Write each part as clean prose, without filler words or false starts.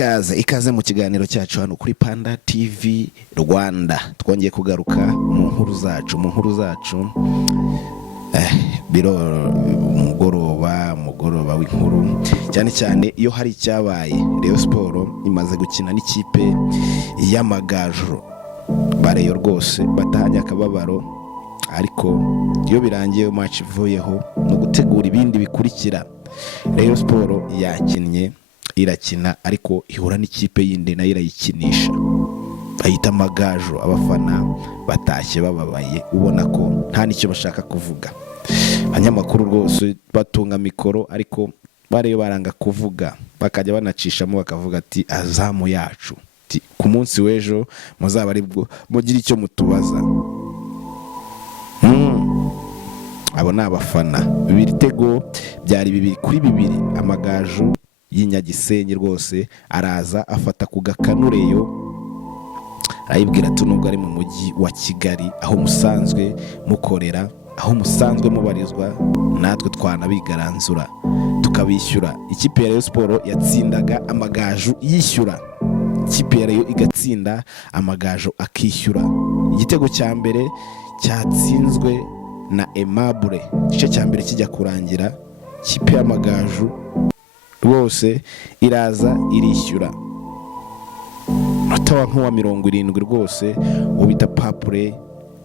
ikaze mu kiganiro cyacu hano kuri Panda TV Rwanda. Twongeye kugaruka mu nkuru zacu biro mugoroba w'inkuru, cyane cyane iyo hari icyabaye. Rayon Sport imaze gukina n'ikipe y'Amagaju, bareyo rwose batahanye akababaro, ariko iyo birangiye match ivuyeho no gutegura ibindi bikurikira. Rayon Sport yakinnye, irakina, ariko ihura n'ikipe yindi nayo irayikinisha, bayita Amagaju. Abafana batashye bababaye, ubona ko nta nicyo bashaka kuvuga. Abanyamakuru rwose batunga mikoro, ariko bareyo baranga kuvuga, bakajya banacishamo bakavuga ati azamu yacu, ku munsi w'ejo muzaba ari bwo mugira icyo mutubaza. Abo ni abafana. Ibitego byari 2-2. Amagaju y'Inyagisenyi rwose araza afata ku gakanureyo, arayibwira ati nubwo ari mu mujyi wa Kigali, aho musanzwe mukorera, aho musanzwe mubarizwa, natwe twanabigaranzura tukabishyura. Ikipe ya Rayon Sport yatsindaga Amagaju yishyura, ikipe ya Rayon igatsinda Amagaju akishyura. Igitego cya mbere cyatsinzwe na Aimable, igice cya mbere kijya kurangira, ikipe y'Amagaju rwose iraza irishyura. Atawa nk'uwa 70 rwose, uwo bita Papure,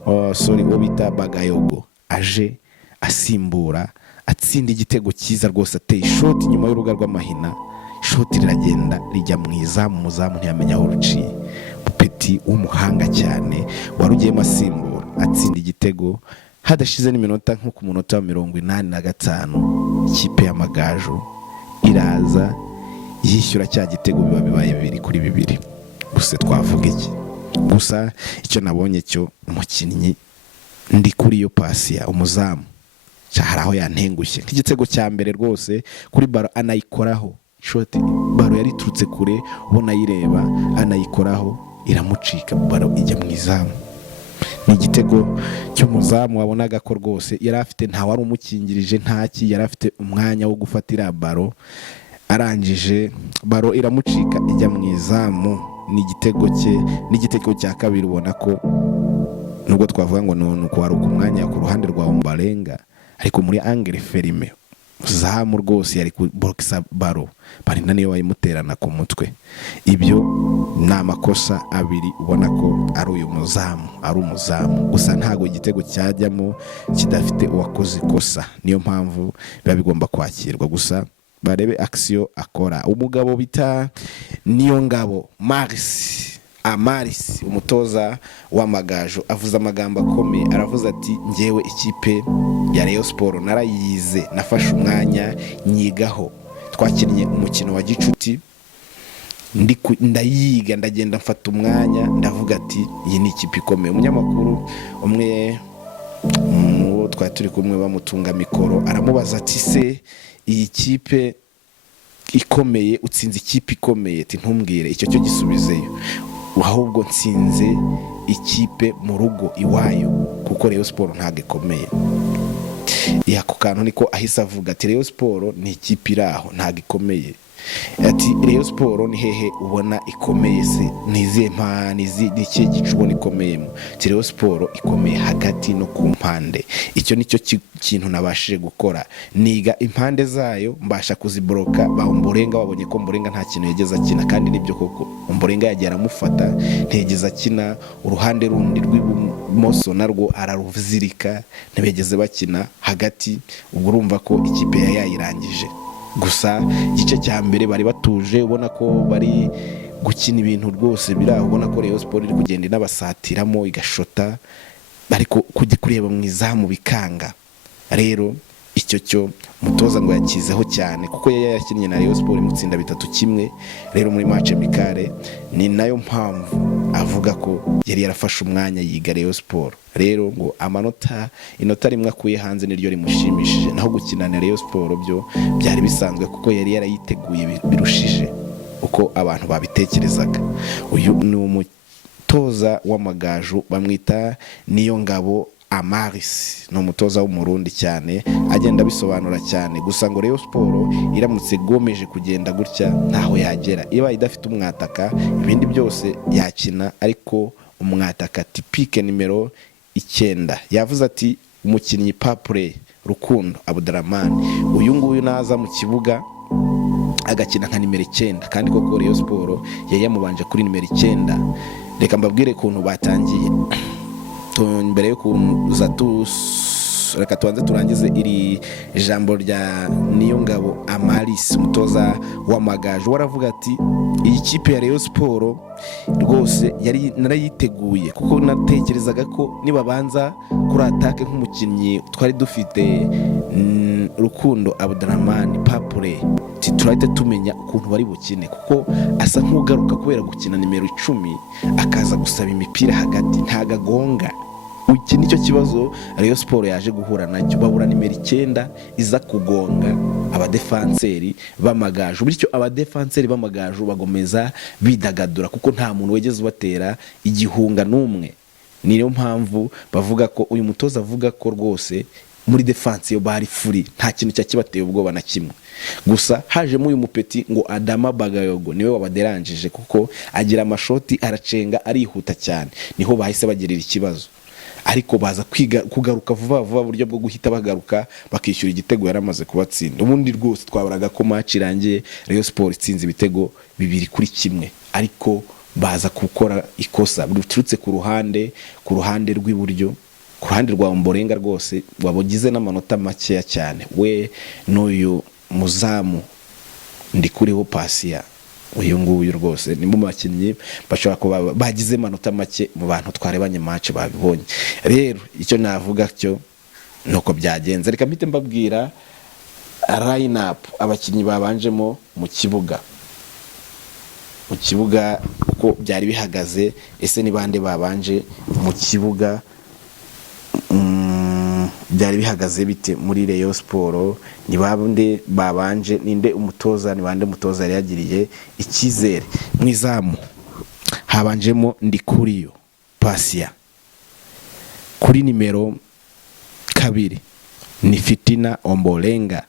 uwo bita Bagayogo aje asimbura, atsinda igitego cyiza rwose, ateye ishoti nyuma y'uruga rw'amahina, ishoti riragenda rijya mu izamu, muzamu ntiyamenya aho ruciye. Pupeti w'umuhanga cyane warugiyemo asimbura, atsinda igitego hadashize n'iminota nko ku munota wa 85. Ikipe y'Amagaju iraza yishyura cya gitego, bibaye 2-2. Gusa twavuga iki? Gusa icyo nabonye cyo, umukinnyi ndi kuri yo pasi ya umuzamu cyahara aho yantengushye, nk'igitego cya mbere rwose kuri baro anayikoraho, shoti baro yari turutse kure, ubona yireba, anayikoraho iramucika, baro ijya mu izamu. Ni igitego cy'umuzamu wabonaga ko rwose yari afite, nta wari umukingirije, ntaki, yari afite umwanya wo gufatira baro, arangije baro iramucika ijya mu izamu. Ni igitego cya kabiri, ubona ko nubwo twavuga ngo nuko wari ku mwanya ku ruhande rwa Ombarenga, ariko muri angle ferme zamu rwose yari ku boxa baro, barinda niyo bayimuterana ku mutwe. Ibyo ni amakosa abiri, ubona ko ari uyu muzamu, ari umuzamu. Gusa ntago igitego cyajyamo kidafite uwakoze ikosa, niyo mpamvu biba bigomba kwakirwa. Gusa barebe action akora umugabo bita Niyongabo Amaris, umutoza w'Amagaju, avuze amagambo akomeye. Aravuze ati njyewe ikipe ya Rayon Sport narayize, nafashe umwanya nyigaho, twakinnye umukino wa gicuti, ndayiga, ndagenda mfata umwanya, ndavuga ati iyi ni ikipe ikomeye. Umunyamakuru umwe mu twari turi kumwe bamutunga mikoro, aramubaza ati se iyi kipe ikomeye, utsinze ikipe ikomeye, ati ntumbwire icyo cyo gisubizeyo, ahubwo nsinze ikipe mu rugo iwayo, kuko Rayon Sport ntago ikomeye. Yako kantu niko ahise avuga ati Rayon Sport ni ikipe iraho, ntago ikomeye. Ati Rayon Sport ni hehe ubona ikomeye se? Nizihe n'ikihe gice ubona ikomeyemo? Ati Rayon Sport ikomeye hagati no ku mpande. Icyo nicyo kintu nabashije gukora, niga impande zayo, mbasha kuzibroka. Omborenga babonye ko Omborenga nta kintu yageza akina, kandi nibyo koko Omborenga yagiye aramufata, ntegeza akina uruhande rundi rw'ibumoso, narwo araruzirika, ntibegeze bakina hagati. Ubwo urumva ko ikipe yayirangije. Gusa igice cya mbere bari batuje, ubona ko bari gukina ibintu rwose biraho, ubona ko Rayon Sport iri kugenda inabasatiramo igashota, ariko kureba mu izamu bikanga. Rero icyo cyo mutoza ngo yakizeho cyane, kuko yakinnye na Rayon Sport imutsinda 3-1. Rero muri match mikare, ni nayo mpamvu avuga ko yari yarafashe umwanya yiga Rayon Sport. Rero ngo inota rimwe akuye hanze niryo rimushimishije, naho gukina na Rayon Sport byo byari bisanzwe, kuko yari yarayiteguye birushije uko abantu babitekerezaga. Uyu ni umutoza w'Amagaju, bamwita Niyongabo Amaris ni umutoza w'umurundi cyane, agenda abisobanura cyane. Gusa ngo Rayon Sport iramutse gomeje kugenda gutya ntaho yagera, iba idafite umwataka ibindi byose yakina, ariko umwataka tipike nimero 9 yavuze ati umukinnyi Papure Rukundo Abdurrahman, uyu nguyu naza mu kibuga agakina nka nimero 9, kandi koko Rayon Sport yayamubanje kuri nimero 9. Reka mbabwire kuntu batangiye mbere yo kuza reka tubanze turangize iri jambo rya Niyongabo Amaris, umutoza w'Amagaju. Waravuga ati iyi kipe ya Rayon Sport rwose yari narayiteguye, kuko natekerezaga ko nibabanza kuri atake nk'umukinnyi twari dufite Rukundo Abdurrahman Papure, turahita tumenya ukuntu bari bukine, kuko asa nk'ugaruka kubera gukina nimero 10 akaza gusaba imipira hagati, ntagagonga. Iki nicyo kibazo Rayon Sport yaje guhura nacyo, babura nimero 9 iza kugonga abadefanseri b'Amagaju, bityo abadefanseri b'Amagaju bagomeza bidagadura, kuko nta muntu wegeze ubatera igihunga n'umwe. Niyo mpamvu bavuga ko uyu mutoza avuga ko rwose muri defense yo bari free, nta kintu cyakibateye ubwoba na kimwe. Gusa hajemo uyu mupeti ngo Adama Bagayogo niwe wabaderanjije, kuko agira amashoti aracenga arihuta cyane, niho bahise bagirira ikibazo. Ariko baza kugaruka vuba vuba, buryo bwo guhita bagaruka bakishyura igitego yaramaze kubatsinda. Ubundi rwose twabaraga ko match irangiye Rayon Sport itsinze ibitego 2-1, ariko baza gukora ikosa biturutse ku ruhande rw'iburyo, ku ruhande rwa Ombolenga rwose wabogize n'amanota makeya cyane. We n'uyu muzamu Ndikuriho Pasia, uyu nguyu rwose ni mu bakinnyi bashobora kuba bagize manota make mu bantu twarebanye match babibonye. Rero icyo navuga cyo nuko byagenze. Reka mpite mbabwira line up abakinnyi babanjemo mu kibuga uko byari bihagaze. Ese ni bande babanje mu kibuga? Byari bihagaze bite muri Rayon Sport? Ni bande babanje? Ninde umutoza? Ni bande umutoza yari yagiriye icyizere? Mwizamu habanjemo Ndikuriyo Pasia, kuri nimero 2 ni Fitina Ombolenga,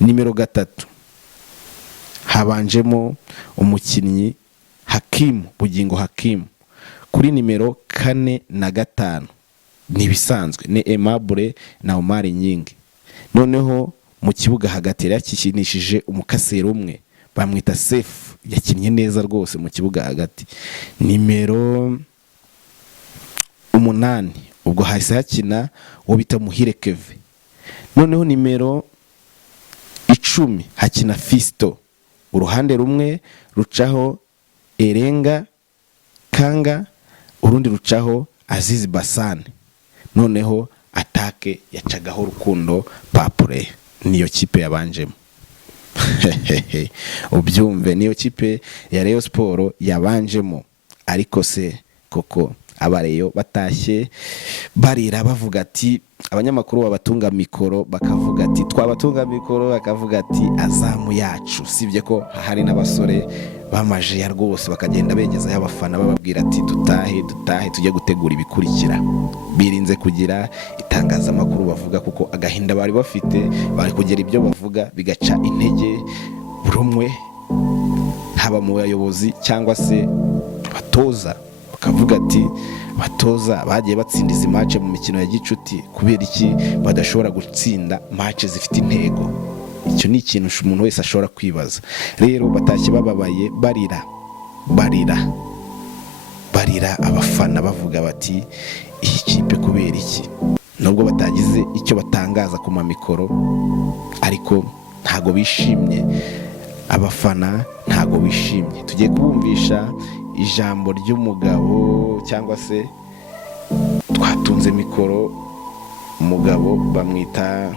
nimero 3 habanjemo umukinnyi Bugingo Hakimu, kuri nimero 4 na 5 nibisanzwe ni Aimable na Omar Nyingi. Noneho mu kibuga hagati yakikinishije umukasero umwe bamwita Safe, yakinnye neza rwose mu kibuga hagati, nimero 8 ubwo hahise hakina uwo bita Muhire Keve. Noneho nimero 10 hakina Fisto, uruhande rumwe rucaho Erenga Kanga, urundi rucaho Aziz Basane. Noneho atake yacagaho Rukundo Papure. Niyo kipe yabanjemo. Ubyumve, niyo kipe ya Rayon Sport yabanjemo. Ariko se koko abareyo batashye barira bavuga ati, abanyamakuru babatunga mikoro bakavuga ati twabatunga mikoro, bakavuga ati azamu yacu. Sibye ko hari n'abasore bamaje ya rwose bakagenda begeza y'abafana bababwira ati dutahe tujye gutegura ibikurikira. Birinze kugira itangazamakuru bavuga, kuko agahinda bari bafite, bari kugera ibyo bavuga bigaca intege buri umwe, haba mu bayobozi cyangwa se batoza. Bakavuga ati batoza bagiye batsindiza match mu mikino ya gicuti, kubera iki badashobora gutsinda match zifite intego? Icyo ni ikintu umuntu wese ashobora kwibaza. Rero batashye bababaye, barira abafana bavuga bati iyi kipe kubera iki? Nubwo batagize icyo batangaza ku mamikoro, ariko ntago bishimye, abafana ntago bishimye. Tugiye kubumvisha ijambo ry'umugabo, cyangwa se twatunze mikoro umugabo bamwita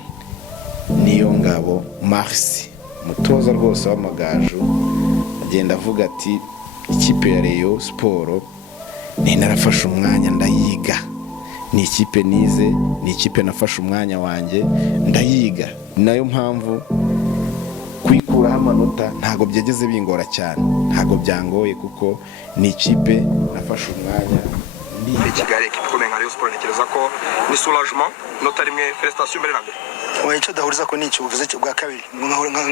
Niyongabo Marsi, mutoza rwose w'Amagaju. Agenda avuga ati ikipe ya Rayon Sport ni narafashe umwanya ndayiga, ni ikipe nize, ni ikipe nafashe umwanya wanjye ndayiga. Nayo mpamvu kwikuraho amanota ntago byageze bingora cyane, ntago byangoye, kuko ni ikipe nafashe umwanya muri Kigali ekipe ikomeye nka Rayon Sport ntekereza ko ni soulagement nota rimwe felicitation mbere na mbere icyo dahuriza ko n'icyo uvuze bwa kabiri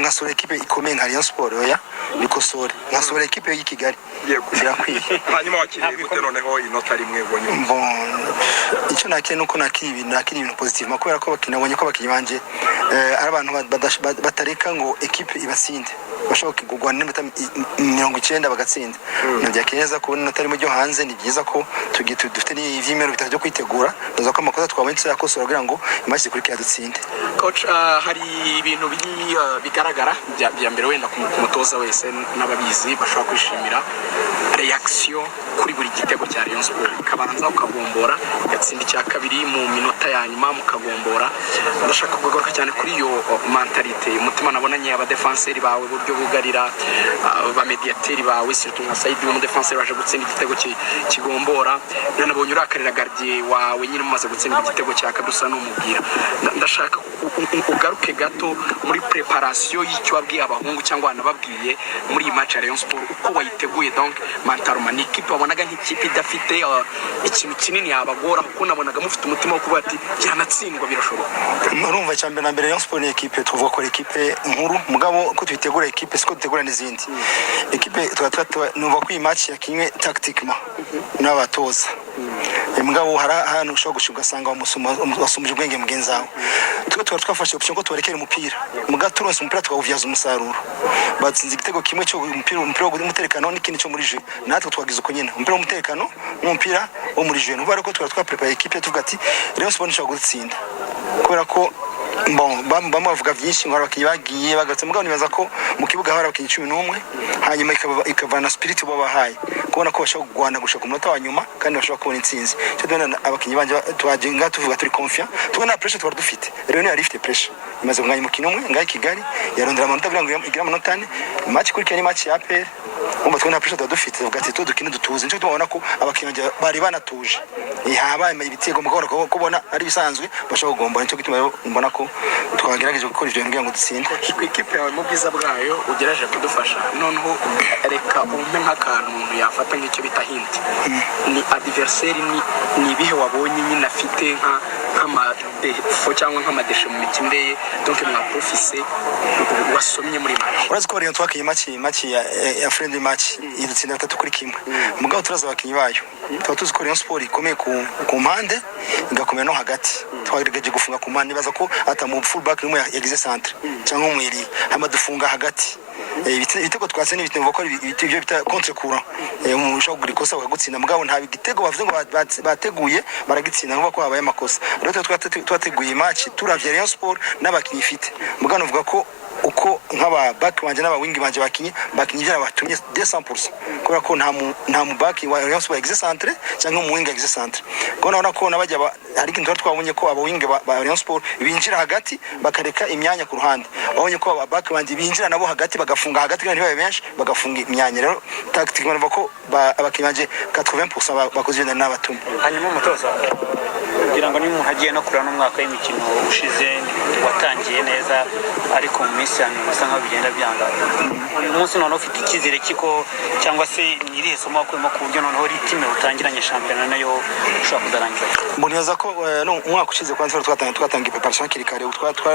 nkasura ekipe ikomeye nka Rayon Sport oya bikosore nkasura ekipe y'i Kigali birakwiye hanyuma wakiriye gute noneho inota rimwe ubonye icyo nakiriye nuko nakiriye ibintu positive kubera ko bakinabonye ko abakinnyi banje ari abantu batareka ngo ekipe ibasinde bashobora kugwana n'imita 90 bagatsinda nabyakeneza kubona inota rimwe ryo hanze ni byiza ko dufite n'ivyimero bitatu byo kwitegura ndaza ko amakosa twabonye tuyakosora kugira ngo imaze kurikira dutsinde. Coach, hari ibintu bigaragara bya mbere wenda ku mutoza wese n'ababizi bashobora kwishimira reaction kuri buri gitego cya Rayon Sport kabanza ukagombora gatsinda cya kabiri mu minota ya nyuma mukagombora. Ndashaka kugaruka cyane kuri iyo mentalite umutima nabonanye aba defenseurs bawe buryo bugarira ba mediateri bawe surtout nka Saidi mu defenseur waje gutsinda igitego kigombora nanabonye urakarira gardien wawe nyine mumaze gutsinda igitego cya kadusa n'umubwira. Ndashaka ugaruke gato muri preparation y'icyo wabwiye abahungu cyangwa anababwiye muri iyi match ya Rayon Sport uko wayiteguye donc mentalement ni ikipe wabonaga nk'ikipe idafite ikintu kinini yabagora kuko nabonaga mufite umutima wo kuba ati cyanatsindwa birashoboka. Urumva cyane na mbere Rayon Sport ni ikipe tuvuga ko ikipe nkuru mugabo ko twitegura ikipe siko dutegura n'izindi ikipe numva ko iyi match yakinywe tactiquement n'abatoza mugabo hano ushobora gushuka sanga wasumuje ubwenge mugenzi wawe twafashe option ko tubarekera umupira mugabo turonse umupira twawuvyaza umusaruro batsinze igitego kimwe cyo umupira w'umutekano n'ikindi cyo muri jeu natwe twagize uko nyene umupira w'umutekano n'umupira wo muri jeu nuba ariko twaprepare ikipe tuvuga ati Rayon Sport nshaka gutsinda kubera ko bavuga byinshi ngo abakinnyi bagiye bagatse mugabo nibaza ko mu kibuga hari abakinnyi 11 hanyuma ikavana spirit babahaye kubona ko bashaka kugwana gushaka umunota wa nyuma kandi bashaka kubona intsinzi cyo dona abakinnyi banje twajenga tuvuga turi confiant tubona pressure twari dufite rero ni arifite pressure imaze kunganya umukino umwe ngaye Kigali yarondera amanota kugira ngo igira amanota 4 match kuri kenya match ya APR umva twona pressure dufite tuvuga ati dukine dutuze cyo tubona ko abakinnyi bari banatuje habaye ibitego mugabo kubona ari bisanzwe bashaka kugomba cyo gituma mbona ko twagerageje gukora ivyo ngiye ngo dutsinde. Ikipe yawe mu bwiza bwayo ugeraje kudufasha noneho reka umpe nk'akantu umuntu yafata nk'icyo bita hint ni adversaire ni bihe wabonye nyine afite nk'amadefo cyangwa nk'amadeshe mu mikindeye donc mwa profise wasomye muri match. Urazi ko Rayon twakiye match ya friendly match idutsinda 3 kuri kimwe mugabo turaza abakinnyi bayo tuba tuzi ko Rayon Sport ikomeye ku mpande igakomeye no hagati twagerageje gufunga ku mpande baza ko atamu fullback nimwe yagize centre cyangwa umwiri amadufunga hagati ibitego twatse n'ibitego ko ibyo bita contre courant umusha kugura ikosa bagutsinda mugabo nta igitego bavuze ngo bateguye baragitsinda ngo ko habaye amakosa rero twateguye match turavye Rayon Sport n'abakinnyi ifite mugabo uvuga ko uko nk'aba back banje n'aba wing banje bakinyi byara batumye 200% kubera ko nta mu back wa Rayon Sport yagize centre cyangwa mu wing yagize centre ko naona ko nabajya hari ikintu twabonye ko aba wing ba Rayon Sport binjira hagati bakareka imyanya ku ruhande babonye ko aba back banje binjira nabo hagati bagafunga hagati kandi babe benshi bagafunga imyanya rero tactiquement bavuga ko abakinyi banje 80% bakoze ibintu n'abatumye. Hanyuma umutoza kugira ngo nimu hagiye no kurana umwaka w'imikino ushize watangiye neza ariko mu minsi ya nyuma usanga bigenda byanga umunsi none ufite ikizere kiko cyangwa se nyiri somo kwemo ku buryo noneho ritime utangiranye shampiyona nayo ushobora kudarangiza. Mbonibaza ko no umwaka ushize kwanza twatanga preparation kirikare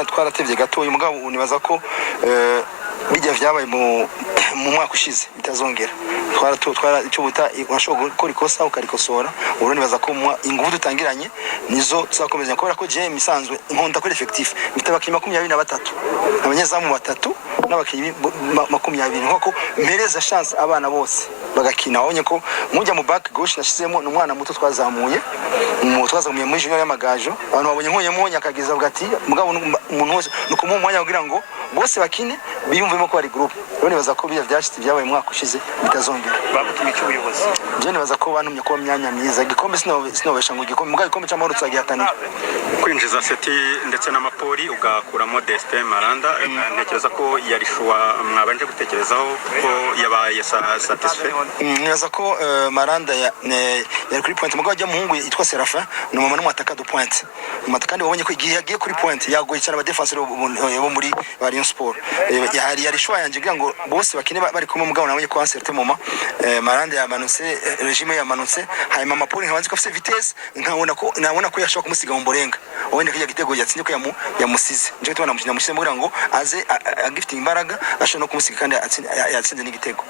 twaratevye gato uyu mugabo unibaza ko bijya vyabaye mu mwaka ushize bitazongera twara icyo buta washobora gukora ikosa ukarikosora urone baza ko ingufu dutangiranye nizo tuzakomeza kubera ko je misanzwe nkonda ko effectif bitabakima 23 abanyezamu batatu n'abakinyi 20 nkoko mpereza chance abana bose bagakina abonye ko mujya mu back gauche nashizemo n'umwana muto twazamuye muri junior y'amagajo abantu babonye nkonye akageza bwati mugabo umuntu wose nuko mu mwanya kugira ngo bose bakine biyumvemo ko ari group rero nibaza ko byashitse byabaye mwaka ushize bitazongera bagutumye cy'ubuyobozi je nibaza ko bantumye ko myanya myiza gikombe sinobesha ngo gikombe mugabo gikombe cy'amahoro tsagihatanira kwinjiza Seti ndetse n'amapori ugakuramo Destin Maranda ntekereza ko yari shuwa mwabanje gutekerezaho ko yabaye satisfait. Neza ko Maranda yari kuri point mugabo ajya muhungu yitwa Serafin no mama n'umwataka do point umata kandi wabonye ko igihe yagiye kuri point yagoye cyane aba defenseur bo muri Rayon Sport yari shuwa yanje kugira ngo bose bakine bari kumwe mugabo nabonye ko anserte mama Maranda yamanutse regime yamanutse hanyuma Mapoli nkabanze ko afite vitesse nabona ko yashaka kumusiga mu Mborenga wenda ko yagitego yatsinze ko yamusize nje tubona mukina mushize kugira ngo aze agifite imbaraga ashobora no kumusiga kandi yatsinze n'igitego.